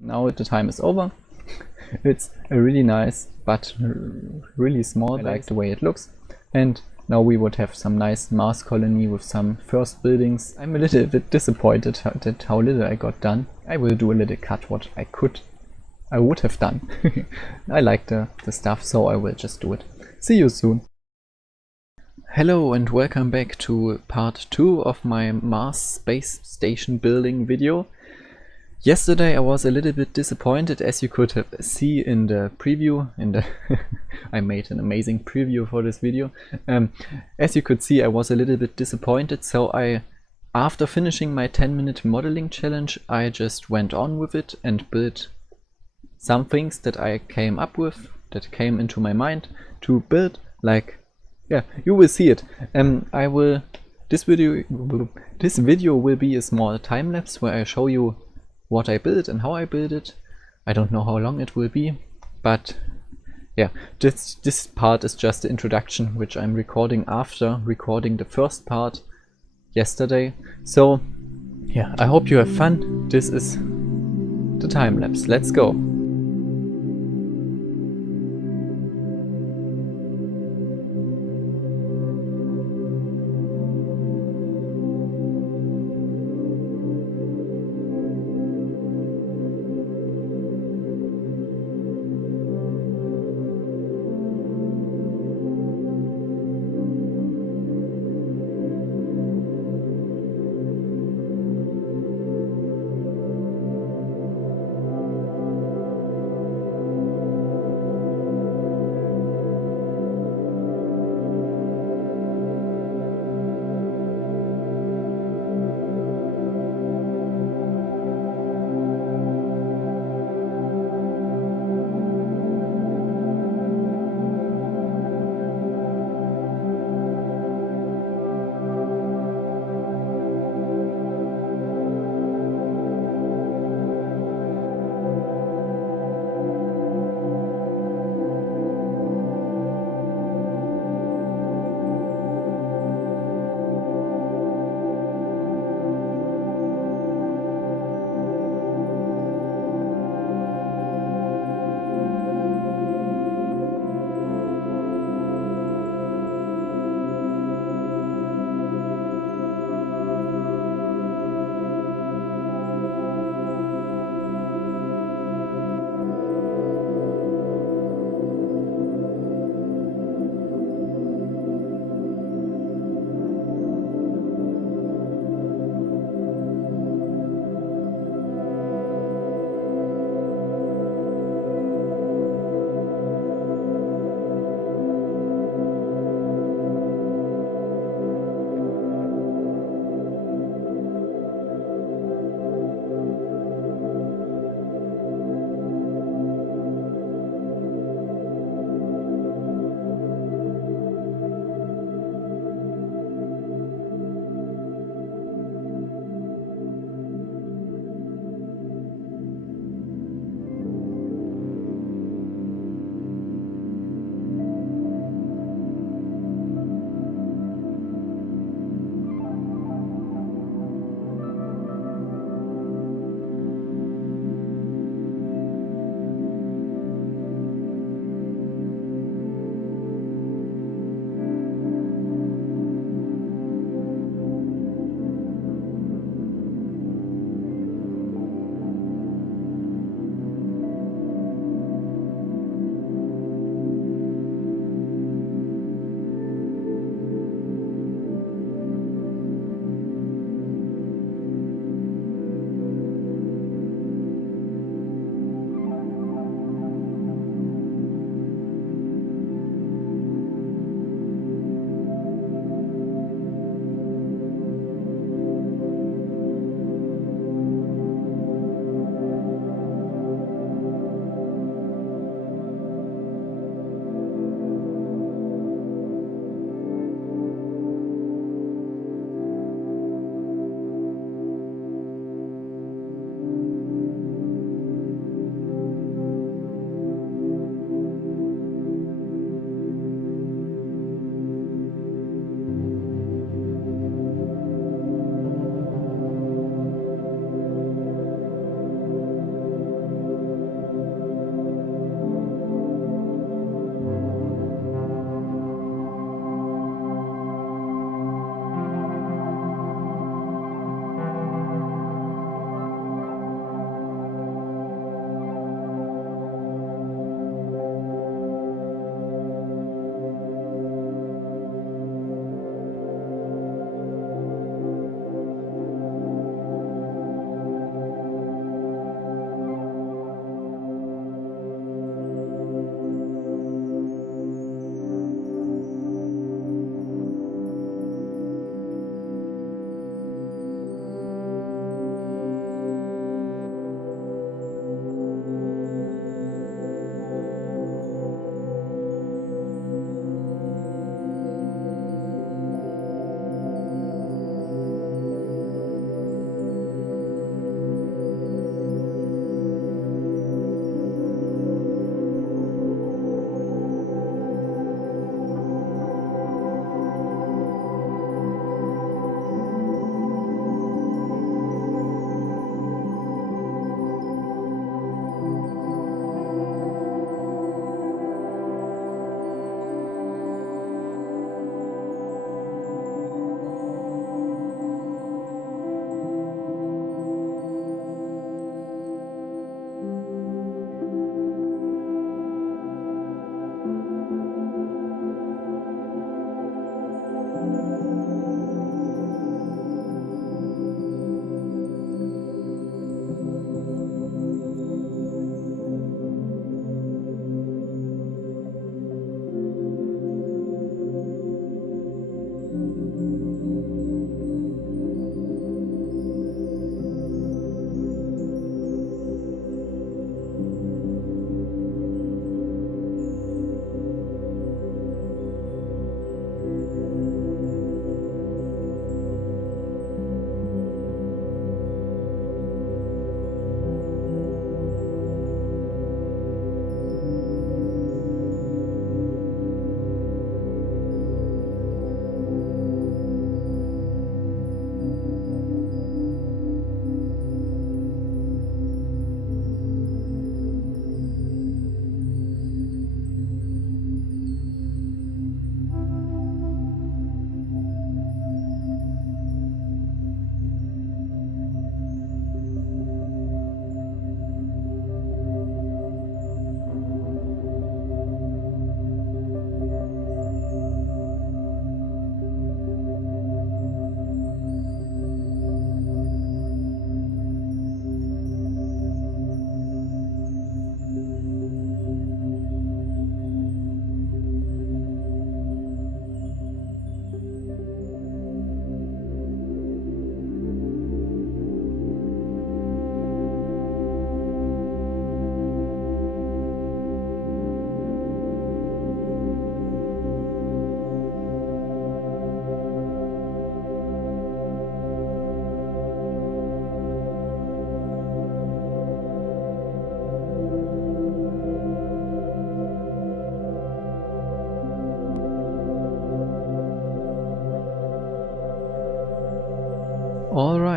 Now the time is over. It's a really nice but really small. I like the way it looks. And now we would have some nice Mars colony with some first buildings. I'm a little bit disappointed at how little I got done. I will do a little cut what I would have done. I like the stuff, so I will just do it. See you soon. Hello and welcome back to part 2 of my Mars space station building video. Yesterday I was a little bit disappointed, as you could see in the preview. I made an amazing preview for this video. As you could see, I was a little bit disappointed, so after finishing my 10-minute modeling challenge, I just went on with it and built some things that I came up with, that came into my mind to build. Like, yeah, you will see it. This video will be a small time lapse where I show you what I built and how I built it. I don't know how long it will be, but yeah, this part is just the introduction, which I'm recording after recording the first part yesterday. So yeah, I hope you have fun. This is the time lapse. Let's go.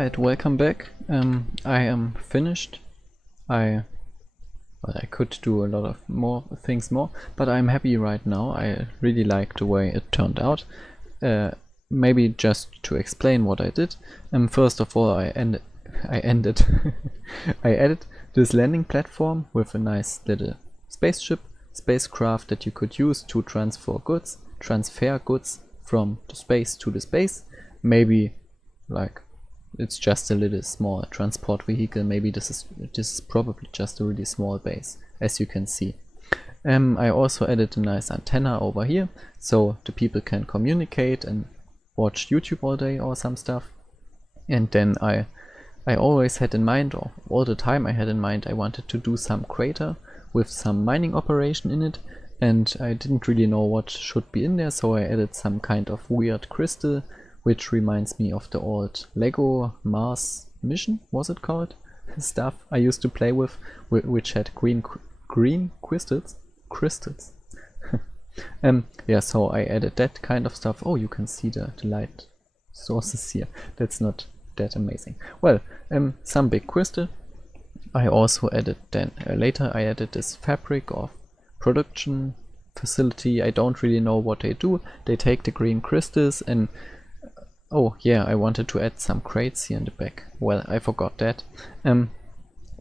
Alright, welcome back. I am finished. I could do a lot of more things but I'm happy right now. I really like the way it turned out. Maybe just to explain what I did. First of all, I added this landing platform with a nice little spacecraft that you could use to transfer goods from the space to the space. Maybe like it's just a little small transport vehicle. Maybe this is probably just a really small base, as you can see. I also added a nice antenna over here, so the people can communicate and watch YouTube all day or some stuff. And then I always had in mind, or all the time I had in mind, I wanted to do some crater with some mining operation in it, and I didn't really know what should be in there, so I added some kind of weird crystal, which reminds me of the old Lego Mars mission, was it called? Stuff I used to play with, which had green crystals. Yeah, so I added that kind of stuff. Oh, you can see the light sources here. That's not that amazing. Well, some big crystal. I also added then later I added this fabric of production facility. I don't really know what they do. They take the green crystals and oh yeah, I wanted to add some crates here in the back. Well, I forgot that.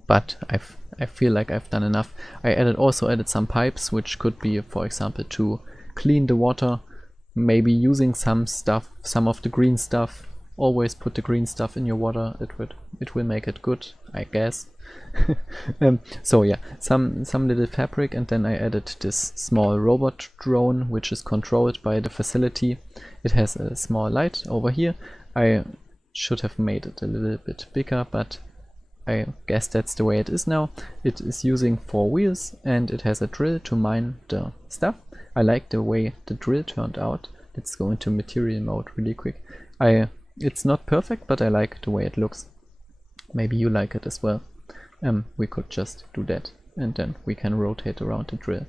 But I feel like I've done enough. I also added some pipes, which could be, for example, to clean the water. Maybe using some of the green stuff. Always put the green stuff in your water. It will make it good, I guess. So yeah, some little fabric, and then I added this small robot drone, which is controlled by the facility. It has a small light over here. I should have made it a little bit bigger, but I guess that's the way it is now. It is using 4 wheels and it has a drill to mine the stuff. I like the way the drill turned out. Let's go into material mode really quick. It's not perfect, but I like the way it looks. Maybe you like it as well. We could just do that and then we can rotate around the drill.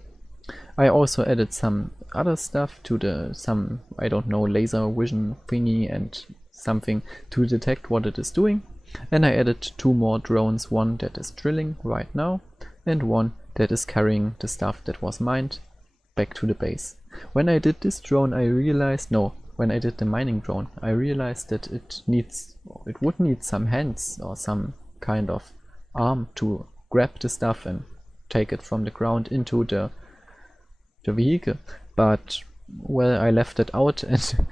I also added some other stuff to some, I don't know, laser vision thingy and something to detect what it is doing. And I added 2 more drones, one that is drilling right now and one that is carrying the stuff that was mined back to the base. When I did this drone, when I did the mining drone, I realized that it would need some hands or some kind of arm to grab the stuff and take it from the ground into the vehicle. But well, I left it out and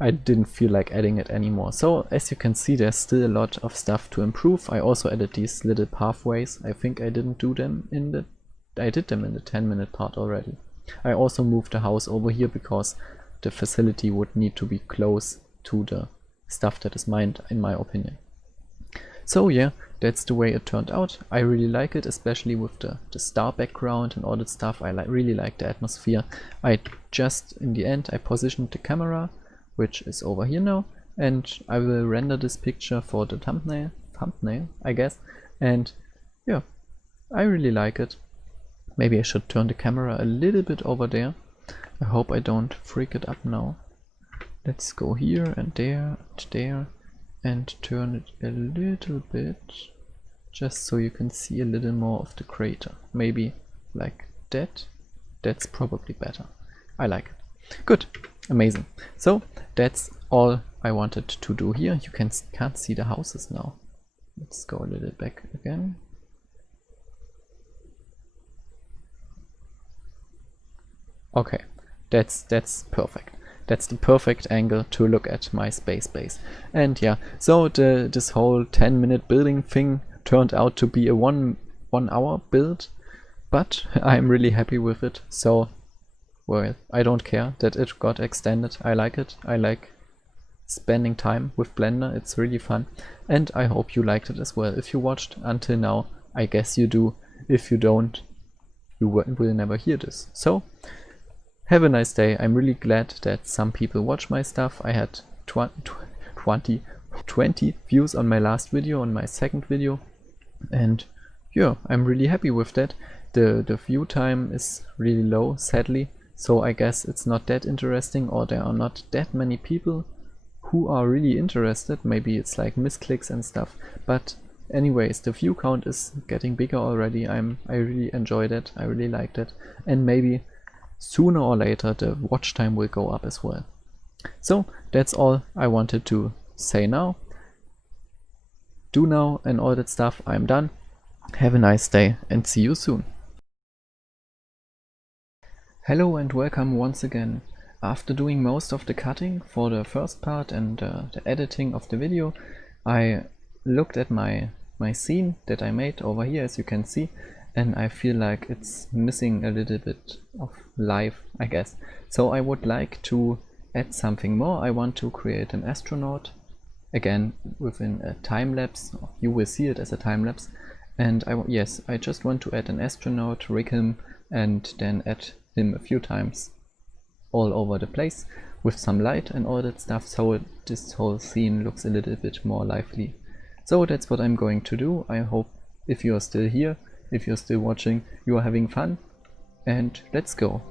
I didn't feel like adding it anymore. So as you can see, there's still a lot of stuff to improve. I also added these little pathways. I think I didn't do them I did them in the 10-minute part already. I also moved the house over here because the facility would need to be close to the stuff that is mined, in my opinion. So yeah, that's the way it turned out. I really like it, especially with the star background and all that stuff. I really like the atmosphere. In the end, I positioned the camera, which is over here now, and I will render this picture for the thumbnail, I guess. And yeah, I really like it. Maybe I should turn the camera a little bit over there. I hope I don't freak it up now. Let's go here and there and turn it a little bit, just so you can see a little more of the crater. Maybe like that. That's probably better. I like it. Good. Amazing. So that's all I wanted to do here. You can't see the houses now. Let's go a little back again. Okay, that's perfect. That's the perfect angle to look at my space base. And yeah, so this whole 10-minute building thing turned out to be a one hour build, but I'm really happy with it. So well, I don't care that it got extended. I like it. I like spending time with Blender. It's really fun. And I hope you liked it as well. If you watched until now, I guess you do. If you don't, you will never hear this. So have a nice day. I'm really glad that some people watch my stuff. I had 20 views on my last video, on my second video. And yeah, I'm really happy with that. The view time is really low, sadly. So I guess it's not that interesting, or there are not that many people who are really interested, maybe it's like misclicks and stuff, but anyways, the view count is getting bigger already. I really enjoyed it, I really liked it, and maybe sooner or later the watch time will go up as well. So that's all I wanted to say now. Do now and all that stuff. I'm done. Have a nice day and see you soon. Hello and welcome once again. After doing most of the cutting for the first part and the editing of the video, I looked at my scene that I made over here, as you can see, and I feel like it's missing a little bit of life, I guess. So I would like to add something more. I want to create an astronaut, again within a time lapse. You will see it as a time lapse, and I just want to add an astronaut, rig him, and then add him a few times all over the place with some light and all that stuff, so this whole scene looks a little bit more lively. So that's what I'm going to do. I hope if you are still here, if you're still watching, you are having fun, and let's go.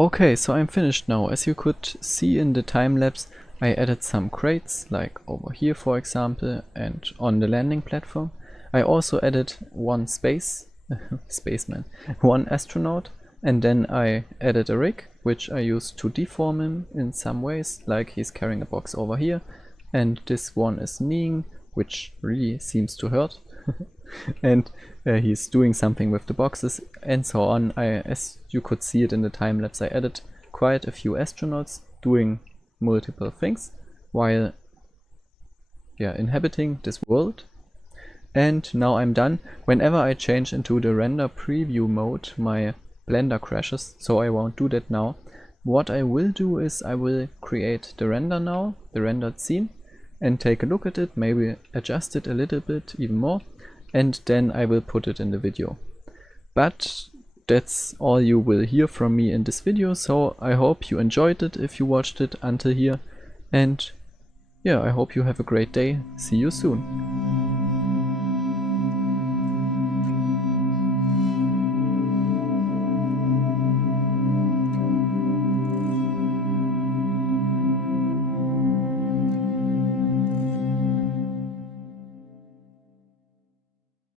Okay, so I'm finished now. As you could see in the time lapse, I added some crates, like over here for example, and on the landing platform. I also added one spaceman, one astronaut, and then I added a rig, which I used to deform him in some ways, like he's carrying a box over here, and this one is kneeling, which really seems to hurt. And he's doing something with the boxes and so on. As you could see it in the time lapse, I added quite a few astronauts doing multiple things while inhabiting this world. And now I'm done. Whenever I change into the render preview mode, my Blender crashes, so I won't do that now. What I will do is I will create the render now, the rendered scene, and take a look at it, maybe adjust it a little bit even more, and then I will put it in the video. But that's all you will hear from me in this video, so I hope you enjoyed it if you watched it until here, and yeah, I hope you have a great day. See you soon.